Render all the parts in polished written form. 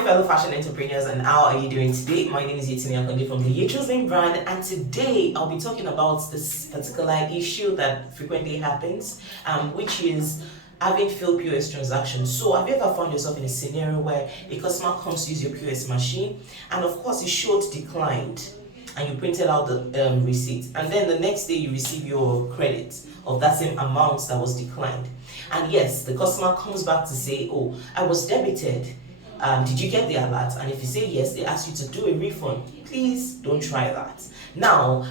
Hi fellow fashion entrepreneurs, and how are you doing today? My name is Yetroselane from the Yetroselane brand, and today I'll be talking about this particular issue that frequently happens, which is having failed POS transactions. So have you ever found yourself in a scenario where a customer comes to use your POS machine and of course it showed declined and you printed out the receipt, and then the next day you receive your credit of that same amount that was declined, and yes, the customer comes back to say, oh, I was debited. Did you get the alert? And if you say yes, they ask you to do a refund. Please don't try that. Now,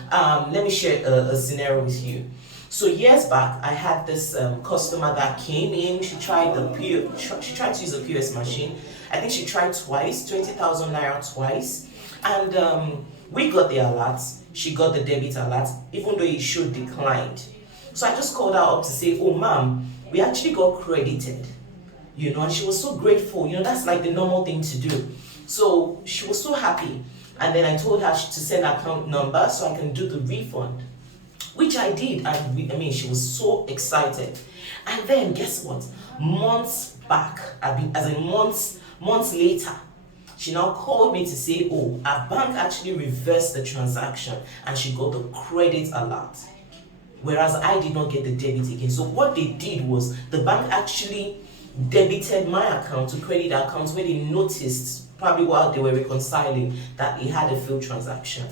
let me share a scenario with you. So years back, I had this customer that came in. She tried to use the POS machine. I think she tried twice, 20,000 naira twice, and we got the alert. She got the debit alert, even though it showed declined. So I just called her up to say, oh, ma'am, we actually got credited. And she was so grateful. That's like the normal thing to do. So she was so happy. And then I told her to send her account number so I can do the refund, which I did. And she was so excited. And then guess what? Months back, months later, she now called me to say, oh, our bank actually reversed the transaction and she got the credit alert, whereas I did not get the debit again. So what they did was the bank actually debited my account to credit account where they noticed, probably while they were reconciling, that it had a failed transaction,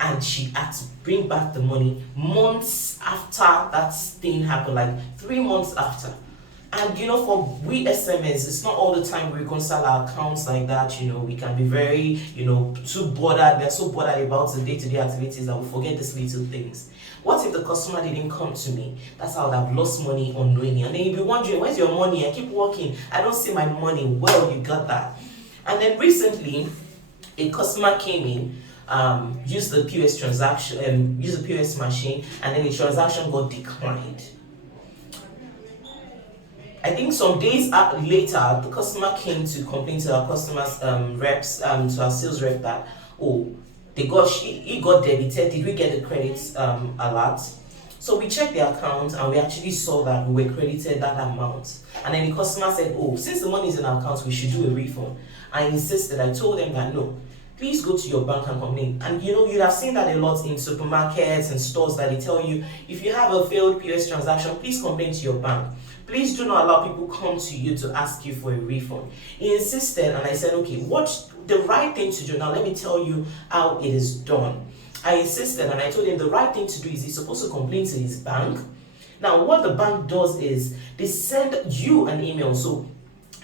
and she had to bring back the money months after that thing happened, like 3 months after. And for we SMEs, it's not all the time we reconcile our accounts like that. We can be very, too bothered. We're so bothered about the day-to-day activities that we forget these little things. What if the customer didn't come to me? That's how I'd have lost money unknowingly. And then you'll be wondering, where's your money? I keep working. I don't see my money. Well, you got that. And then recently, a customer came in, used the POS transaction, used the POS machine, and then the transaction got declined. I think some days later, the customer came to complain to our customers reps, to our sales rep that, oh, he got debited. Did we get the credit alert? So we checked the account and we actually saw that we were credited that amount. And then the customer said, oh, since the money is in our account, we should do a refund. I insisted. I told them that no, please go to your bank and complain. And you'd have seen that a lot in supermarkets and stores, that they tell you, if you have a failed POS transaction, please complain to your bank. Please do not allow people come to you to ask you for a refund. He insisted, and I said, okay, what's the right thing to do? Now let me tell you how it is done. I insisted, and I told him the right thing to do is he's supposed to complain to his bank. Now what the bank does is they send you an email. So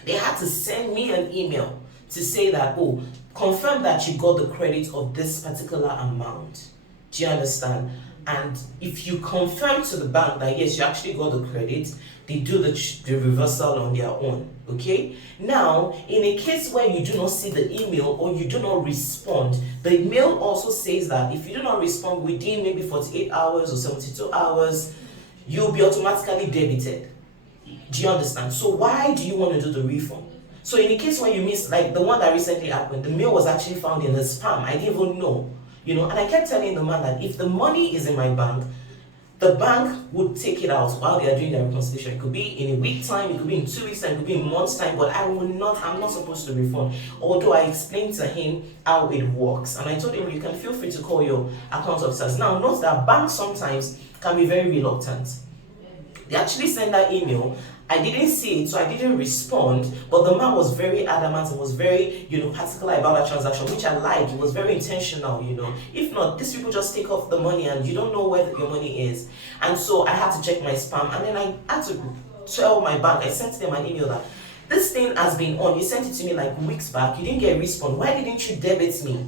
they had to send me an email to say that, oh, confirm that you got the credit of this particular amount. Do you understand? And if you confirm to the bank that yes, you actually got the credit, they do the reversal on their own. Okay? Now, in a case where you do not see the email or you do not respond, the email also says that if you do not respond within maybe 48 hours or 72 hours, you'll be automatically debited. Do you understand? So why do you want to do the refund? So in a case where you miss, like the one that recently happened, the mail was actually found in the spam. I didn't even know. And I kept telling the man that if the money is in my bank, the bank would take it out while they are doing their reconciliation. It could be in a week time, it could be in 2 weeks time, it could be in months time, but I'm not supposed to refund. Although I explained to him how it works. And I told him you can feel free to call your account officers. Now note that banks sometimes can be very reluctant. They actually send that email. I didn't see it, so I didn't respond, but the man was very adamant and was very, particular about that transaction, which I like. It was very intentional, If not, these people just take off the money and you don't know where your money is. And so I had to check my spam, and then I had to tell my bank. I sent them an email that this thing has been on. You sent it to me like weeks back. You didn't get a response. Why didn't you debit me?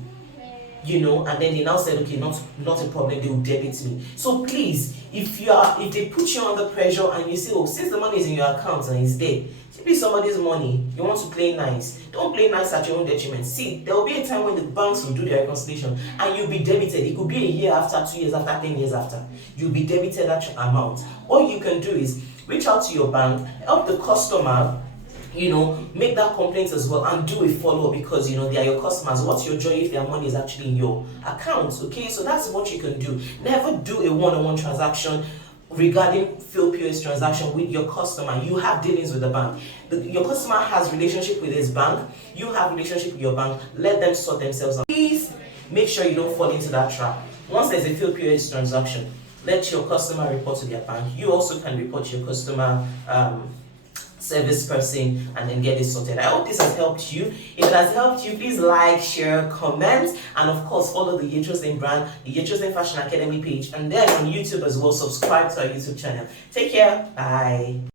And then they now said, okay, not a problem, they will debit me. So please, if they put you under pressure and you say, oh, since the money is in your account and it's there, it be somebody's money, you want to play nice. Don't play nice at your own detriment. See, there will be a time when the banks will do their reconciliation and you'll be debited. It could be a year after, 2 years after, 10 years after. You'll be debited that amount. All you can do is reach out to your bank, help the customer, make that complaint as well and do a follow-up, because they are your customers. What's your joy if their money is actually in your account? Okay, so that's what you can do. Never do a one-on-one transaction regarding failed POS transaction with your customer. You have dealings with the bank. Your customer has relationship with his bank. You have relationship with your bank. Let them sort themselves out. Please make sure you don't fall into that trap. Once there's a failed POS transaction, let your customer report to their bank. You also can report to your customer service person and then get it sorted. I hope this has helped you. If it has helped you, please like, share, comment, and of course follow the Yetroselane brand, the Yetroselane Fashion Academy page, and then on YouTube as well, subscribe to our YouTube channel. Take care. Bye.